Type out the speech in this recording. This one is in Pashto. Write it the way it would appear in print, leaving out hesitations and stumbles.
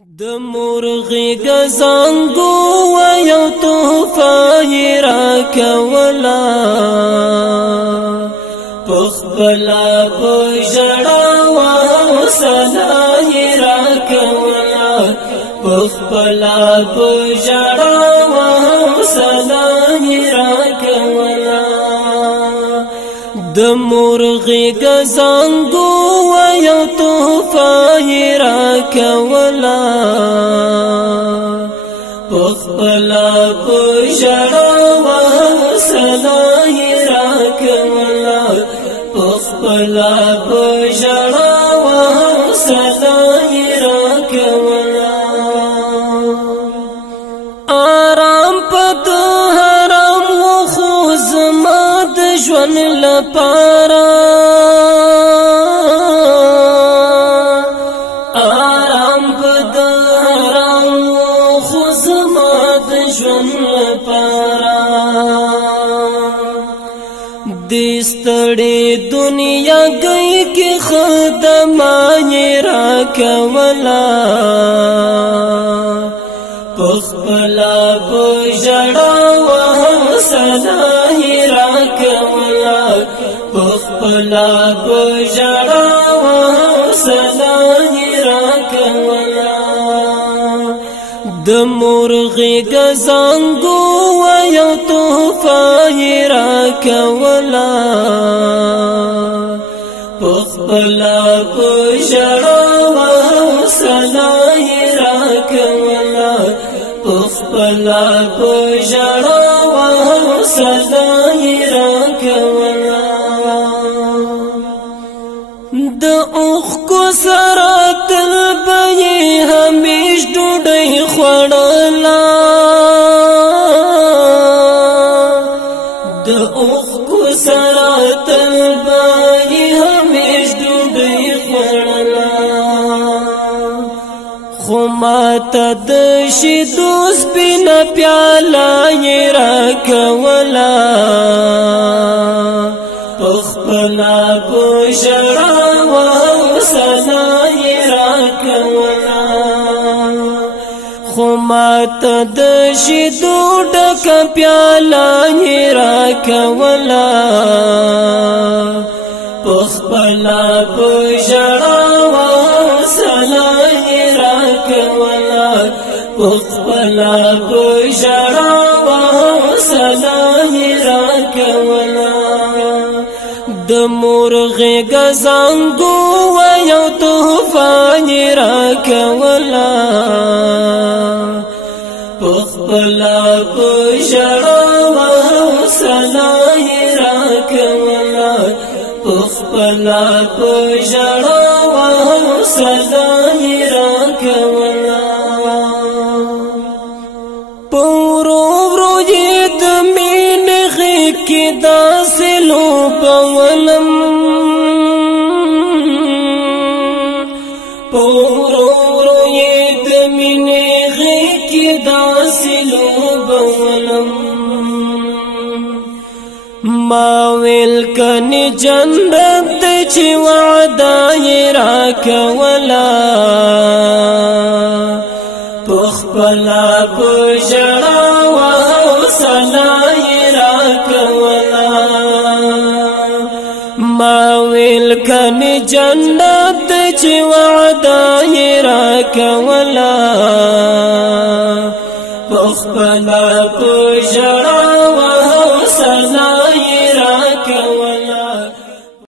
د مرغی گزانگو و یو توفه را کولا پخبلا پجڑا و صلاح را کولا پخبلا پجڑا و صلاح را کولا د مرغی گزانگو و یو توفه را کولا پخبلا پجڑا و صلاح را کولا پخبلا پجڑا و صلاح را کولا آرام پد حرام و خوز ماد جون لپارا دستڑی دنیا گئی کی خدمانی را کولا پخبلا پجڑا و صلاح را کولا پخبلا پجڑا و صلاح را کولا د مرغی گزانگو و یو توفه را کولا پخبلا پجڑا و صلاح را کولا پخبلا پجڑا و صلاح را کولا د اوخ کو سرات البی همیش ډوډۍ خوړلا د اوخ کو سرات البی همیش ډوډۍ خوړلا خو ماته د شیدو سپینه پیاله را کولا پخبلا پجڑا و صلاح را کولا خو ماته د شیدو ډکه پیاله را کولا پخبلا پجڑا و صلاح را کولا پخبلا پجڑا و صلاح را کولا د مرغی گزانگو و یو توفه را کولا پخبلا پجڑا و صلاح را کولا پخبلا پجڑا و صلاح را کولا پورو ورو یہ د مین غی کی داسې لوبولم پورو ورو یہ د مین غی کی داسې لوبولم ما ویل کنی جنت چې وعده را کولا پخبلا پجڑا و صلاح را کولا ما ویل کنی جنت چې وعده را کولا پخبلا پجڑا و صلاح